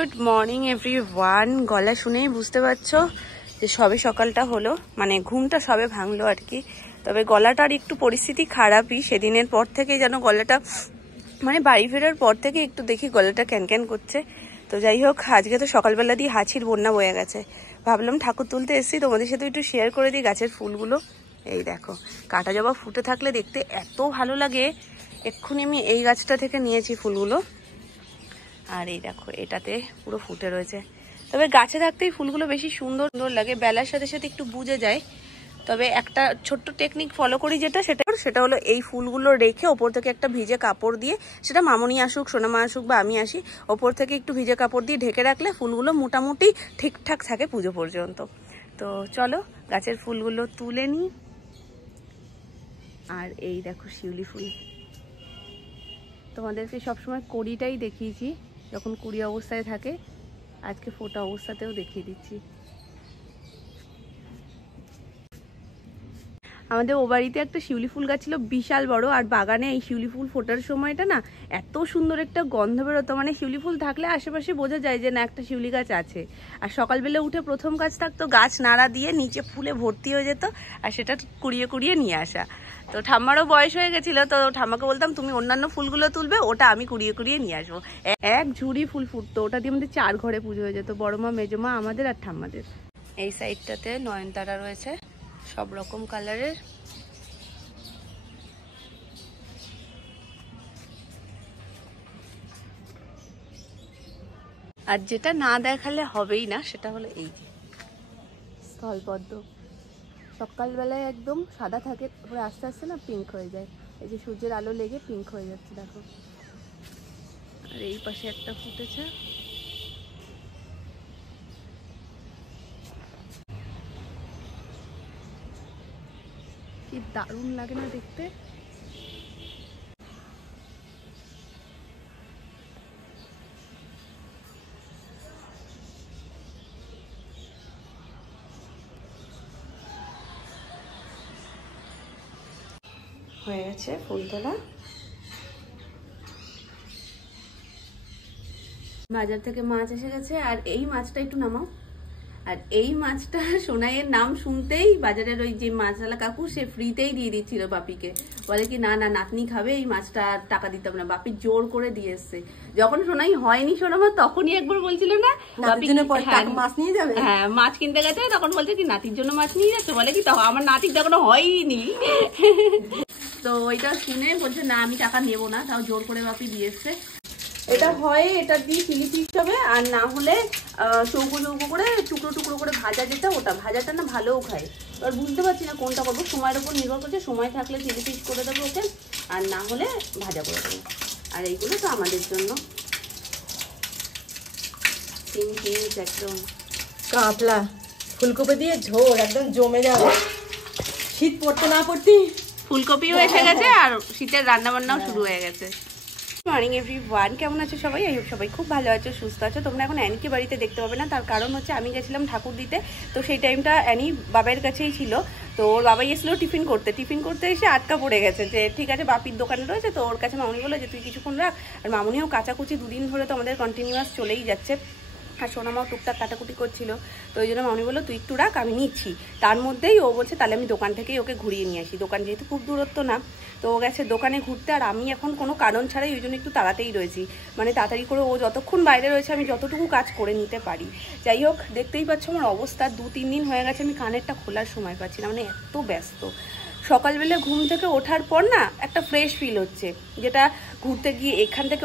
Good morning everyone. গলা শুনেই বুঝতে পারছো যে সবে সকালটা হলো, মানে ঘুমটা সবে ভাঙলো আর কি। তবে গলাটার একটু পরিস্থিতি খারাপই, সেদিনের পর থেকে যেন গলাটা মানে বাড়ি ফেরার পর থেকে একটু দেখি গলাটা ক্যান করছে। তো যাই হোক, আজকে তো সকালবেলা দিয়ে হাঁচির বন্যা বয়ে গেছে। ভাবলাম ঠাকুর তুলতে এসেছি, তোমাদের সাথে একটু শেয়ার করে দিই গাছের ফুলগুলো। এই দেখো, কাটা জবা ফুটে থাকলে দেখতে এত ভালো লাগে। এক্ষুনি আমি এই গাছটা থেকে নিয়েছি ফুলগুলো, আর এই দেখো এটাতে পুরো ফুটে রয়েছে। তবে গাছে থাকতেই ফুলগুলো বেশি সুন্দর লাগে, বেলার সাথে সাথে একটু বুঝে যায়। তবে একটা ছোট্ট টেকনিক ফলো করি, সেটা হলো এই ফুলগুলো রেখে ওপর থেকে একটা ভিজে কাপড় দিয়ে, সেটা মামনি আসুক, সোনামা আসুক বা আমি আসি, ওপর থেকে একটু ভিজে কাপড় দিয়ে ঢেকে রাখলে ফুলগুলো মোটামুটি ঠিকঠাক থাকে পুজো পর্যন্ত। তো চলো গাছের ফুলগুলো তুলে নিই। আর এই দেখো শিউলি ফুল, তোমাদেরকে সবসময় কড়িটাই দেখিয়েছি যখন কুড়ি অবস্থায় থাকে, আজকে ফোটা অবস্থাতেও দেখিয়ে দিচ্ছি। আমাদের ও বাড়িতে একটা শিউলি ফুল গাছ ছিল বিশাল বড়, আর বাগানে এই শিউলি ফুল ফোটার সময়টা না এত সুন্দর একটা গন্ধ বেরোতো, মানে শিউলি ফুল থাকলে আশেপাশে বোঝা যায় যে না একটা শিউলি গাছ আছে। আর সকালবেলা উঠে প্রথম কাজ থাকতো গাছ নাড়া দিয়ে নিচে ফুলে ভর্তি হয়ে যেত, আর সেটা কুড়িয়ে কুড়িয়ে নিয়ে আসা। তো ঠাম্মারও বয়স হয়ে গেছিলো, তো ঠাম্মাকে বলতাম তুমি অন্যান্য ফুলগুলো তুলবে, ওটা আমি কুড়িয়ে কুড়িয়ে নিয়ে আসবো। এক ঝুড়ি ফুল ফুটতো, ওটা দিয়ে আমাদের 4 ঘরে পুজো হয়ে যেত, বড় মা, মেজো মা, আমাদের আর ঠাম্মাদের। এই সাইডটাতে নয়নতারা রয়েছে সব রকম কালারের। আর যেটা না দেখালে হবেই না সেটা হলো এই যে স্থলপদ্ম। সকালবেলায় একদম সাদা থাকে, তারপরে আস্তে আস্তে না পিঙ্ক হয়ে যায়। এই যে সূর্যের আলো লেগে পিঙ্ক হয়ে যাচ্ছে দেখো। আর এই পাশে একটা ফুটেছে। কি দারুণ লাগে না দেখতে। হয়ে গেছে ফুল তোলা। বাজার থেকে মাছ এসে গেছে, আর এই মাছটা একটু নামাও। আর এই মাছটা সোনাইয়ের নাম শুনতেই বাজারের ওই যে মাছওয়ালা কাকু সে ফ্রিতেই দিয়ে দিচ্ছিল বাপিকে। বলে কি না না নাতনি খাবে, এই মাছটা টাকা দিতাম না। বাপি জোর করে দিয়ে এসছে। যখন সোনাই হয়নি সোনামা তখনই একবার বলছিল না মাছ নিয়ে যাবে, হ্যাঁ মাছ কিনতে গেছে, তখন বলছে কি নাতির জন্য মাছ নিয়ে যাচ্ছে। বলে কি তখন আমার নাতির এখনো হয়নি। তো ওইটা শুনে বলছে না আমি টাকা নেবো না, তাও জোর করে বাপি দিয়ে এসছে। এটা হয় এটা দিয়ে চিলি ফিশ হবে, আর না হলে চৌকো চৌকো করে টুকরো টুকরো করে ভাজা, যেটা ওটা ভাজাটা না ভালোও খায়। এবার বুঝতে পারছি না কোনটা করবো, সময়ের উপর নির্ভর করছে। সময় থাকলে চিলি ফিশ করে দেবো ওকে, আর না হলে ভাজা করে দেবো। আর এইগুলো তো আমাদের জন্য একদম কাতলা ফুলকপি দিয়ে ঝোল একদম জমে যাবে। শীত পড়তে না পড়তেই ফুলকপিও এসে গেছে, আর শীতের রান্না বান্নাও শুরু হয়ে গেছে। মর্নিং এভরিওয়ান, কেমন আছো সবাই? আই হোপ সবাই খুব ভালো আছো, সুস্থ আছো। তোমরা এখন অ্যানিকে বাড়িতে দেখতে পাবে না, তার কারণ হচ্ছে আমি গেছিলাম ঠাকুর দিতে। তো সেই টাইমটা অ্যানি বাবার কাছেই ছিল। তো ওর বাবাই এসেছিলো টিফিন করতে এসে আটকা পড়ে গেছে যে ঠিক আছে বাপির দোকানে রয়েছে। তো ওর কাছে মামনি বললো যে তুই কিছুক্ষণ রাখ। আর মামনিও কাচাকুচি 2 দিন ধরে তো আমাদের কন্টিনিউয়াস চলেই যাচ্ছে, আর সোনামাও টুকটাক কাটাকুটি করছিল। তো ওই জন্য মামনি বললো তুই একটু রাখ, আমি নিচ্ছি। তার মধ্যেই ও বলছে তাহলে আমি দোকান থেকেই ওকে ঘুরিয়ে নিয়ে আসি। দোকান যেহেতু খুব দূরত্ব না, তো ও গেছে দোকানে ঘুরতে। আর আমি এখন কোনো কারণ ছাড়াই ওই জন্য একটু তাড়াতাড়ি রয়েছি, মানে তাড়াতাড়ি করে ও যতক্ষণ বাইরে রয়েছে আমি যতটুকু কাজ করে নিতে পারি। যাই হোক, দেখতেই পাচ্ছ আমার অবস্থা, 2-3 দিন হয়ে গেছে আমি কানেরটা খোলার সময় পাচ্ছি না, মানে এত ব্যস্ত। সকালবেলা ঘুম থেকে ওঠার পর না একটা ফ্রেশ ফিল হচ্ছে, যেটা ঘুরতে গিয়ে এখান থেকে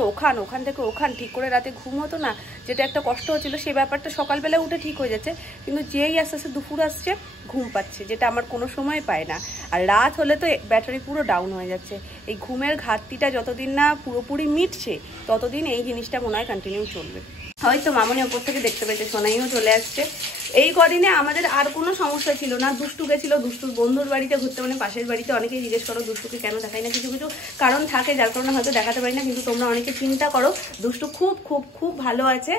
ওখান ঠিক করে রাতে ঘুম হতো না, যেটা একটা কষ্ট হচ্ছিলো, সেই ব্যাপারটা সকালবেলা উঠে ঠিক হয়ে যাচ্ছে। কিন্তু যেই আস্তে আস্তে দুপুর আসছে ঘুম পাচ্ছে, যেটা আমার কোনো সময় পায় না। আর রাত হলে তো ব্যাটারি পুরো ডাউন হয়ে যাচ্ছে। এই ঘুমের ঘাটতিটা যতদিন না পুরোপুরি মিটছে ততদিন এই জিনিসটা মনে হয় কন্টিনিউ চলবে। হয়তো মামনি ওপর থেকে দেখতে পেয়েছে, সোনাইও চলে আসছে। এই কদিনে আমাদের আর কোনো সমস্যা ছিল না। দুষ্টু গেছিল দুষ্টুর বন্ধুর বাড়িতে ঘুরতে, মানে পাশের বাড়িতে। অনেকেই জিজ্ঞেস করো দুষ্টুকে কেন দেখাই না, কিছু কিছু কারণ থাকে যার কারণে হয়তো দেখাতে পারি না, কিন্তু তোমরা অনেকে চিন্তা করো। দুষ্টু খুব খুব খুব ভালো আছে।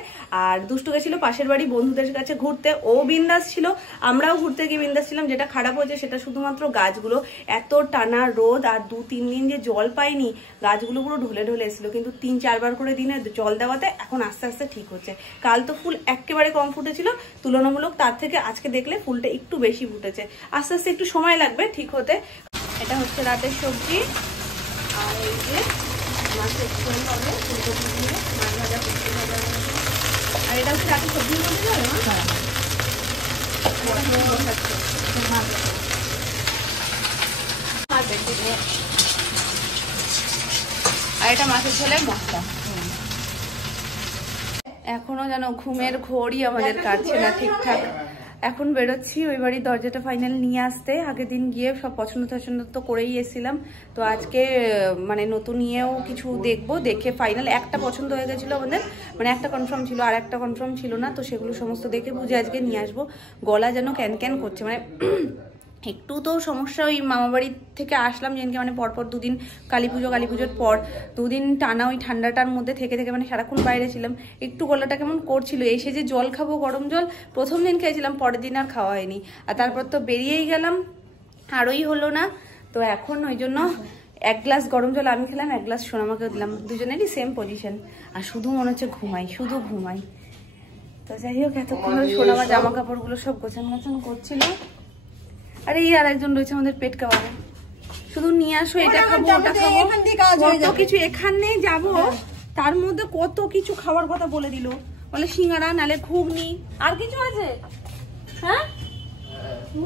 আর দুষ্টু গেছিল পাশের বাড়ি বন্ধুদের কাছে ঘুরতে, ও বিন্দাস ছিল, আমরাও ঘুরতে গিয়ে বিন্দাস ছিলাম। যেটা খারাপ হয়েছে সেটা শুধুমাত্র গাছগুলো, এত টানা রোদ আর 2-3 দিন যে জল পাইনি, গাছগুলো পুরো ঢলে ঢলে এসেছিল। কিন্তু 3-4 বার করে দিনে জল দেওয়াতে এখন আস্তে আস্তে ঠিক হচ্ছে। কাল তো ফুল একেবারে কম ফুটেছিল তুলনামূলক, তার থেকে আজকে দেখলে ফুলটা একটু বেশি ফুটেছে। আস্তে আস্তে একটু সময় লাগবে ঠিক হতে। এটা হচ্ছে রাতের সবজি, আর এই যে মাছের ঝোল হবে ফুলকপি দিয়ে, মাছ ভাজা, ফুলকপি ভাজা। আর এটা হচ্ছে রাতের সবজির মধ্যে যাবে না, আর এটা মাছের ঝোলের মশলা। এখনো যেন ঘুমের ঘোরই আমাদের কাটছে না ঠিকঠাক। এখন বেরোচ্ছি ওই বাড়ির দরজাটা ফাইনাল নিয়ে আসতে। আগের দিন গিয়ে সব পছন্দ টছন্দ তো করেই এসেছিলাম, তো আজকে মানে নতুন নিয়েও কিছু দেখবো, দেখে ফাইনাল একটা পছন্দ হয়ে গেছিলো আমাদের, মানে একটা কনফার্ম ছিল আর একটা কনফার্ম ছিল না, তো সেগুলো সমস্ত দেখে বুঝে আজকে নিয়ে আসবো। গলা যেন ক্যান ক্যান করছে, মানে একটু তো সমস্যা। ওই মামাবাড়ি থেকে আসলাম যেদিনকে, মানে পরপর 2 দিন কালী পুজোর পর 2 দিন টানা ওই ঠান্ডাটার মধ্যে থেকে থেকে মানে সারাক্ষণ বাইরে ছিলাম, একটু গলাটা কেমন করছিল। এসে যে জল খাবো গরম জল, প্রথম দিন খেয়েছিলাম, পরের দিন আর খাওয়া হয়নি। আর তারপর তো বেরিয়েই গেলাম, আরোই হলো না। তো এখন ওই জন্য 1 গ্লাস গরম জল আমি খেলাম, 1 গ্লাস সোনামাকেও দিলাম, দুজনেরই সেম পজিশন। আর শুধু মনে হচ্ছে শুধু ঘুমাই। তো যাই হোক, এতক্ষণ সোনামা জামা কাপড়গুলো সব গোছান করছিল। আরে এই আর একজন রয়েছে আমাদের পেট খাওয়াবে, শুধু নিয়ে আসো, এটা খাবো ওটা খাবো, কত কিছু। এখানে যাবো তার মধ্যে কত কিছু খাওয়ার কথা বলে দিল, বলে সিঙ্গারা নালে ঘুগনি, আর কিছু আছে। হ্যাঁ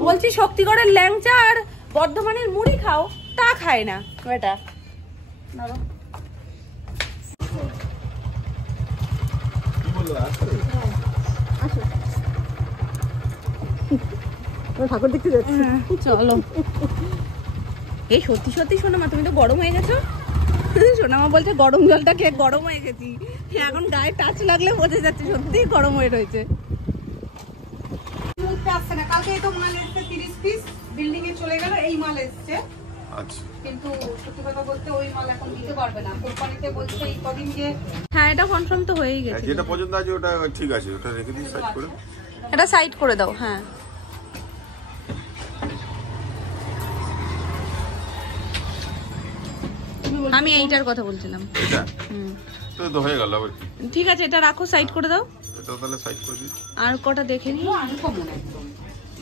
বলছি শক্তিগড়ের ল্যাংচা আর বর্ধমানের মুড়ি খাও, তা খায় না এটা। ঠাকুর দেখতে যাচ্ছি, চলো। এই সত্যি সত্যি সোনামা তুমি তো গরম হয়ে গেছো। সোনামা বলছে গরম জলটা খেয়ে গরম হয়ে গেছি, এখন গায়ে টাচ লাগলে বোঝা যাচ্ছে সত্যি গরম হয়ে রয়েছে। আসছে না, কালকে তো মাল এসছে 30 পিস, বিল্ডিং এ চলে গেল, এই মাল এসছে। আচ্ছা, কিন্তু সত্যি কথা বলতে ওই মাল এখন দিতে পারবে না, কোম্পানিতে বলছে এই কদিন যে। হ্যাঁ এটা কনফার্ম তো হয়েই গেছে, যেটা পছন্দ আছে ওটা ঠিক আছে, ওটা রেখে দিই সাইড করে। এটা সাইড করে দাও। হ্যাঁ আমি এইটার কথা বলছিলাম। এটা তো হয়ে গেল আবার কি। ঠিক আছে এটা রাখো, সাইড করে দাও। এটা তাহলে সাইড করে দিই। আর কটা দেখে নি, আনকমন একদম,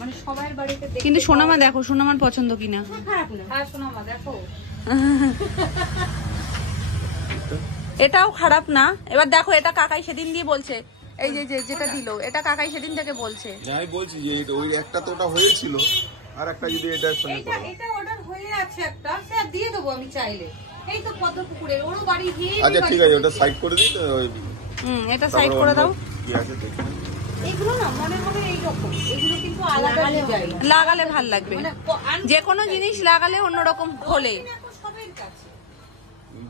মানে সবার বাড়িতে কিন্তু সোনামা দেখো সোনামার পছন্দ কিনা। খারাপ না। হ্যাঁ সোনামা দেখো, এটাও খারাপ না। এবার দেখো এটা কাকাই সেদিন দিয়ে বলছে, এই যে যেটা দিল এটা কাকাই সেদিন থেকে বলছে। আমি বলছি যে ওই একটা তো ওটা হয়েছিল, আর একটা যদি এটা সঙ্গে করো। এটা অর্ডার হয়ে আছে একটা, স্যার দিয়ে দেবো আমি চাইলে। এই তো পদ্ম পুকুরের ওরও বাড়ি গিয়ে। আচ্ছা ঠিক আছে, ওটা সাইড করে দিই। তো এটা সাইড করে দাও। কি আছে দেখি। এগুলো না মনে মনে এই রকম, এগুলো কিন্তু আলাদা যায়, লাগালে ভাল লাগবে, যে কোনো জিনিস লাগালে অন্যরকম হলে। সবার কাছে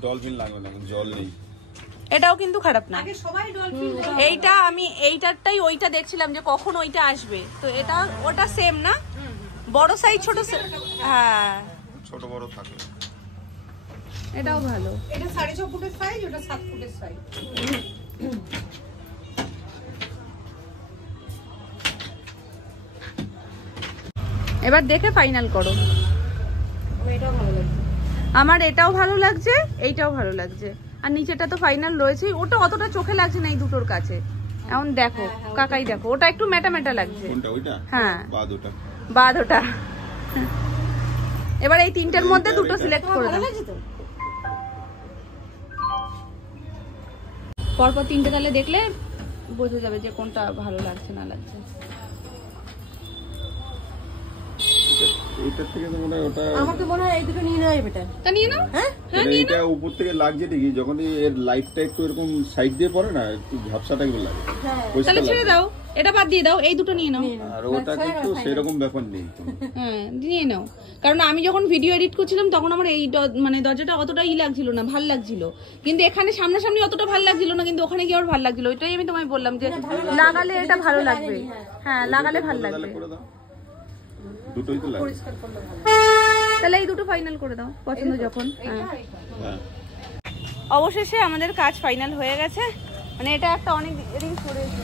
ডলফিন লাগবে না, জল নেই। এটাও কিন্তু খারাপ না। আগে সবাই ডলফিন, এইটা আমি এইটারটাই ওইটা দেখছিলাম যে কখন ওইটা আসবে, তো এটা ওটা সেম না, বড় সাইজ ছোট। হ্যাঁ ছোট বড় থাকে, এটাও ভালো। এটা 6.5 ফুটের সাইজ, ওটা 7 ফুটের সাইজ। এবার দেখে ফাইনাল করো। এটাও ভালো লাগছে, আমার এটাও ভালো লাগছে, এইটাও ভালো লাগছে, আর নিচেটা তো ফাইনাল রয়েছে। ওটা অতটা চোখে লাগছে না এই দুটোর কাছে। এখন দেখো কাকাই দেখো, ওটা একটু মেটা মেটা লাগছে। কোনটা ওইটা? হ্যাঁ বাদ ওটা। এবার এই তিনটের মধ্যে দুটো সিলেক্ট করে দাও। পরপর তিনটে তাহলে দেখলে বোঝা যাবে যে কোনটা ভালো লাগছে না লাগছে। এটার থেকে তো মনে হয় ওটা আমার তো মনে হয় এই দুটো নিয়ে নেওয়াই বেটার। তা নিয়ে নাও। হ্যাঁ এটা উপর থেকে লাগছে ঠিকই, যখন এর লাইটটা একটু এরকম সাইড দিয়ে পড়ে না, একটু ঝাপসা টাইপের লাগে, তাহলে ছেড়ে দাও, এটা বাদ দিয়ে দাও, এই দুটো নিয়ে নাও। আর ওটা কিন্তু সেরকম ব্যাপার নেই। হ্যাঁ নিয়ে নাও, কারণ আমি যখন ভিডিও এডিট করছিলাম তখন আমার এই মানে দরজাটা অতটা লাগছিল না, ভাল লাগছিল, কিন্তু এখানে সামনাসামনি অতটা ভাল লাগছিল না, কিন্তু ওখানে গিয়ে আবার ভাল লাগছিল। ওইটাই আমি তোমায় বললাম যে লাগালে এটা ভালো লাগবে। হ্যাঁ লাগালে ভালো লাগবে। দুটোই তো লাগে, তাহলে এই দুটো ফাইনাল করে দাও পছন্দ যখন। হ্যাঁ অবশেষে আমাদের কাজ ফাইনাল হয়ে গেছে। মানে এটা একটা অনেক দিন করেছে,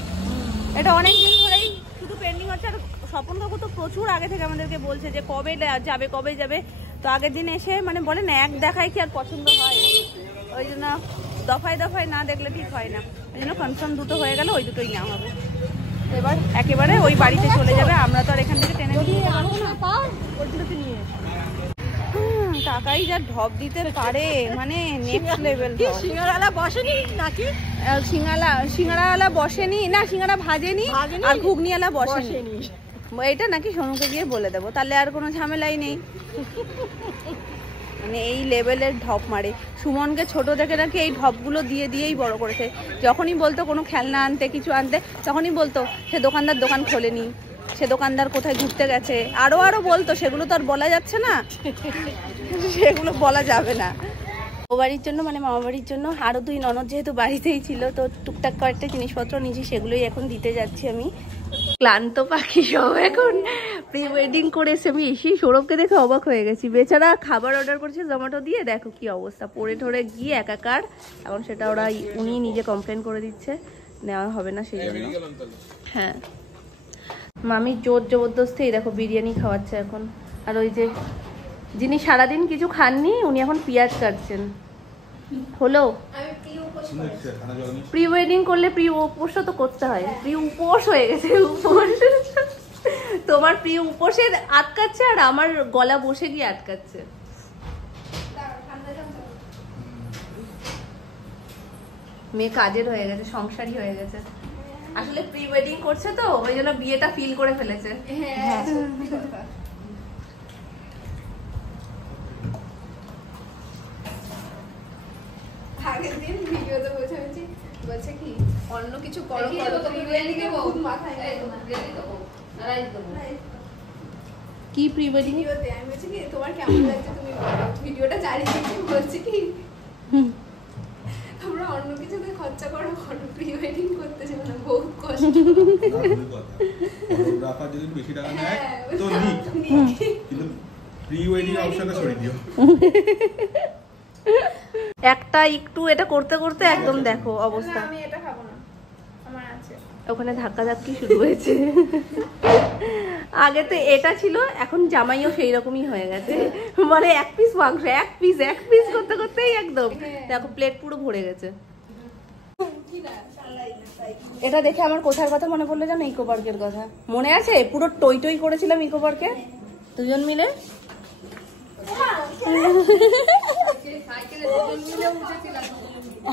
এটা অনেক দিন ধরেই শুধু পেন্ডিং হচ্ছে। আর স্বপন কাকু তো প্রচুর আগে থেকে আমাদেরকে বলছে যে কবে যাবে কবে যাবে। তো আগের দিন এসে মানে বলে না এক দেখায় কি আর পছন্দ হয়, ওই জন্য দফায় দফায় না দেখলে ঠিক হয় না, ওই জন্য কনফার্ম দুটো হয়ে গেল, ওই দুটোই নেওয়া হবে। এবার একেবারে ওই বাড়িতে চলে যাবে, আমরা তো আর এখান থেকে টেনে নিয়ে যাবো না। টাকাই যা ঢপ দিতে পারে, মানে নেক্সট লেভেল। সিঙ্গারালা বসেনি নাকি? সিঙ্গারাওয়ালা বসেনি না, সিঙ্গারা ভাজেনি, আর ঘুগনিওয়ালা বসেনি। এটা নাকি সোনুকে গিয়ে বলে দেবো, তাহলে আর কোনো ঝামেলাই নেই। মানে এই লেভেলের ঢপ মারে। সুমনকে ছোট থেকে নাকি এই ঢপগুলো দিয়ে দিয়েই বড় করেছে। যখনই বলতো কোনো খেলনা আনতে কিছু আনতে, তখনই বলতো সে দোকানদার দোকান খোলেনি, সে দোকানদার কোথায় ঘুরতে গেছে, আরো বলতো। সেগুলো তো আর বলা যাচ্ছে না, সেগুলো বলা যাবে না। ও বাড়ির জন্য মানে মামা বাড়ির জন্য আরো 2 ননদ যেহেতু বাড়িতেই ছিল, তো টুকটাক কয়েকটা জিনিসপত্র নিয়েছি, সেগুলোই এখন দিতে যাচ্ছি আমি। ক্লান্ত পাখি সব এখন প্রি ওয়েডিং করে এসে আমি এসেই সৌরভকে দেখে অবাক হয়ে গেছি। বেচারা খাবার অর্ডার করেছে জোম্যাটো দিয়ে, দেখো কি অবস্থা, পড়ে ঠরে গিয়ে একাকার। এখন সেটা উনি নিজে কমপ্লেন করে দিচ্ছে, নেওয়া হবে না সেই জন্য। হ্যাঁ মামি জোর জবরদস্তি দেখো বিরিয়ানি খাওয়াচ্ছে এখন। আর ওই যে যিনি সারাদিন কিছু খাননি, উনি এখন পেঁয়াজ কাটছেন। হলো প্রি ওয়েডিং করলে প্রি উপোসও তো করতে হয়, প্রি উপোস হয়ে গেছে উপোস। তোমার প্রি উপোসে আটকাচ্ছে আর আমার গলা বসে গিয়ে আটকাচ্ছে। মেয়ে কাজের হয়ে গেছে, সংসারী হয়ে গেছে। আসলে প্রি ওয়েডিং করছে তো ওই জন্য বিয়েটা ফিল করে ফেলেছে। আগের দিন ভিডিওতে বলছে কি অন্য কিছু করো মাথায় কি প্রি ওয়েডিং ভিডিওতে আমি বলছি কি তোমার কেমন লাগছে তুমি ভিডিওটা চালিয়ে বলছি কি তোমরা অন্য কিছুতে খরচা করো, প্রি ওয়েডিং করতে যাও না, বহুত কষ্ট। ফটোগ্রাফার যদি বেশি টাকা নেয় তো নিক, কিন্তু প্রি ওয়েডিং অপশনটা সরিয়ে দিও। একটা একটু এটা করতে করতে একদম দেখো অবস্থা। আমি এটা খাবো না, আমার আছে। ওখানে ধাক্কাধাক্কি শুরু হয়েছে। আগে তো এটা ছিল, এখন জামাইও সেই রকমই হয়ে গেছে। মানে এক পিস মাংস এক পিস করতে করতেই একদম দেখো প্লেট পুরো ভরে গেছে। এটা দেখে আমার কোথার কথা মনে পড়লো জানো? ইকো পার্কের কথা মনে আছে? পুরো টই টই করেছিলাম ইকো পার্কে দুজন মিলে।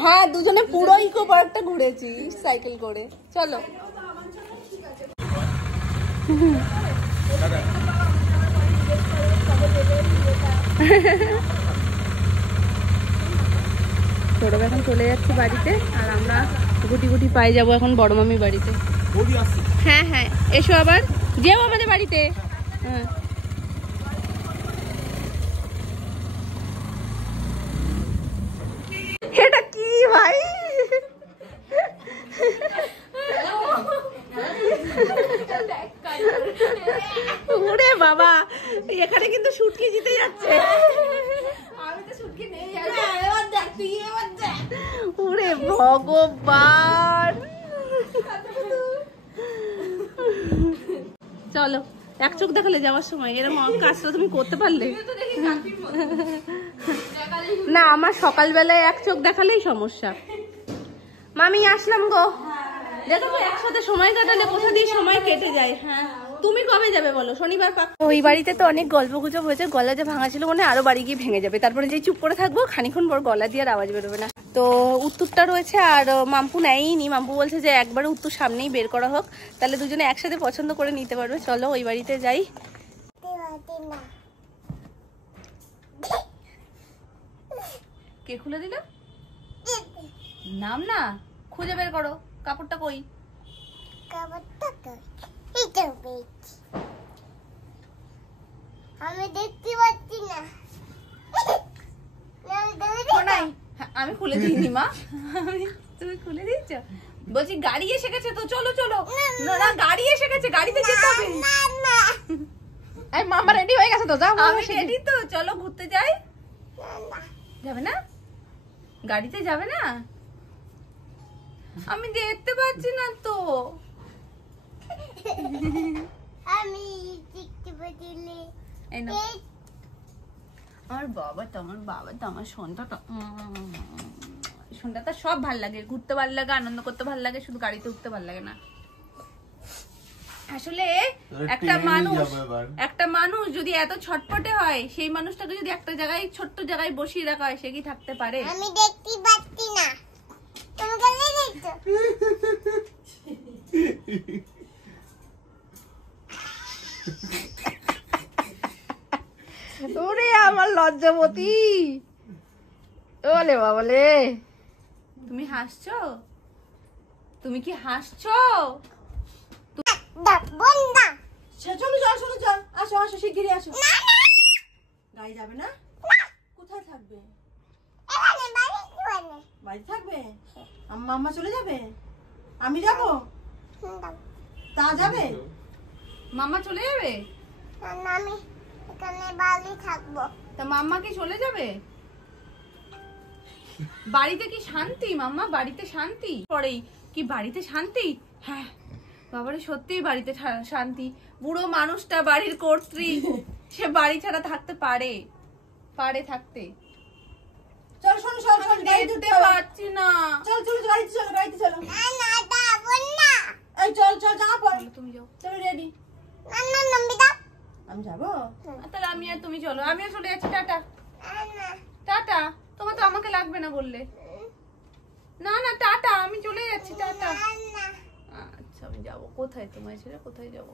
হ্যাঁ দুজনে পুরো ইকো পার্কটা ঘুরেছি সাইকেল করে। চলো সৌরভ এখন চলে যাচ্ছে বাড়িতে, আর আমরা গুটি গুটি পায়ে যাবো এখন বড় মামি বাড়িতে। হ্যাঁ হ্যাঁ এসো আবার, যেও আমাদের বাড়িতে। হ্যাঁ এটা কি ভাই? ওরে বাবা, এখানে কিন্তু শুটকি জিতে যাচ্ছে। আমি তো শুটকি নেই, ওরে ভগবান। চলো এক চোখ দেখালে যাওয়ার সময়, এরকম কাজটা তুমি করতে পারলে না? আমার সকালবেলায় এক চোখ দেখালেই সমস্যা। মামি আসলাম গো। দেখো একসাথে সময় কাটালে কোথা দিয়ে সময় কেটে যায়। হ্যাঁ তুমি কবে যাবে বলো? শনিবার পাক। ওই বাড়িতে তো অনেক গল্প গুজব হয়েছে, গলা যে ভাঙা ছিল মনে আরো বাড়ি গিয়ে ভেঙে যাবে, তারপরে যে চুপ করে থাকবো খানিক্ষণ পর গলা দিয়ে আর আওয়াজ বেরোবে না। তো উত্তরটা রয়েছে, আর মাম্পু নেয়নি। মাম্পু বলছে যে একবারে উত্তর সামনেই বের করা হোক, তাহলে দুজনে একসাথে পছন্দ করে নিতে পারবে। চলো ওই বাড়িতে যাই। কে খুলে দিল? নাম না, খুঁজে বের করো। কাপড়টা কই? আমি দেখতে পাচ্ছি না। নাই, আমি খুলে দিইনি মা। তুমি খুলে দিয়েছ? বলছি গাড়ি এসে গেছে তো, চলো চলো। না না, গাড়ি এসে গেছে, গাড়িতে যেতে হবে। এই মামা রেডি হয়ে গেছে তো, যাও। আমি রেডি তো, চলো ঘুরতে যাই। যাবে না? গাড়িতে যাবে না? আমি দেখতে পাচ্ছি না তো। আমি দেখতে পাচ্ছি না। এই নাও। আমার বাবা তো, আমার সন্ধ্যা তো, সন্ধ্যাটা সব ভাল লাগে, ঘুরতে ভাল লাগে, আনন্দ করতে ভাল লাগে, শুধু গাড়িতে উঠতে ভাল লাগে না। আসলে একটা মানুষ যদি এত ছটপটে হয়, সেই মানুষটাকে যদি একটা জায়গায়, ছোট্ট জায়গায় বসিয়ে রাখা হয়, সে কি থাকতে পারে? আমি দেখতে পাচ্ছি না। তুমি গেলে দেখছো? ওরে আমার লজ্জাবতী, ওলে বাবালে। তুমি হাসছো? তুমি কি হাসছো? বন্ধা। চলো চলো চলো চল, আসো আসো শিগগিরই আসো। গাড়ি যাবে না? কোথায় থাকবে? এখানে বাড়ি বাড়ি থাকবে? মাম্মা চলে যাবে? আমি যাবো? তা যাবে? মাম্মা চলে যাবে? আমি এখানে বাড়ি থাকবো। তা মাম্মা কি চলে যাবে? বাড়িতে কি শান্তি মাম্মা? বাড়িতে শান্তি? পরেই কি বাড়িতে শান্তি? হ্যাঁ বাবারে, সত্যিই বাড়িতে শান্তি। বুড়ো মানুষটা বাড়ির কর্ত্রী, সে বাড়ি ছাড়া থাকতে পারে? পারে থাকতে? চল শোনো শোন শোন, গাড়িতে উঠতে দেখতে হবে। পাচ্ছি না। চল চলো গাড়িতে চলো, গাড়িতে চলো। না যাবো না। এই চল চল, যা পর। তুমি যাও। চলো রেডি। না নম্বি দাও। আমি যাবো। তাহলে আমি আর তুমি চলো, আমিও চলে যাচ্ছি। টাটা। না টাটা। তোমার তো আমাকে লাগবে না বললে। না না টাটা, আমি চলে যাচ্ছি। টাটা। না। আচ্ছা আমি যাবো। কোথায়? তোমায় ছেড়ে কোথায় যাবো?